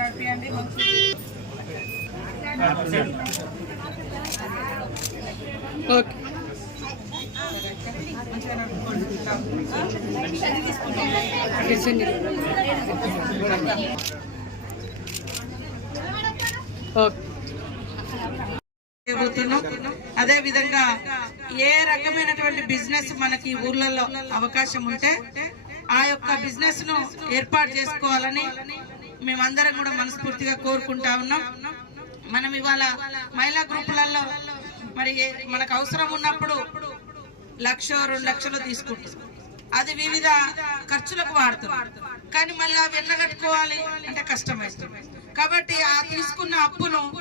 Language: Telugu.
నడిపియండి. ఓకే అదే విధంగా ఏ రకమైనటువంటి బిజినెస్ మనకి ఊర్లలో అవకాశం ఉంటే ఆ యొక్క బిజినెస్ ను ఏర్పాటు చేసుకోవాలని మేమందరం కూడా మనస్ఫూర్తిగా కోరుకుంటా ఉన్నాం. మనం ఇవాళ మహిళా గ్రూపులలో మరి మనకు అవసరం ఉన్నప్పుడు 1,00,000 2 లక్షలు తీసుకుంటాం, అది వివిధ ఖర్చులకు వాడుతాం. కానీ మళ్ళీ వెళ్ళగట్టుకోవాలి అంటే కష్టమవుతుంది. కాబట్టి ఆ తీసుకున్న అప్పును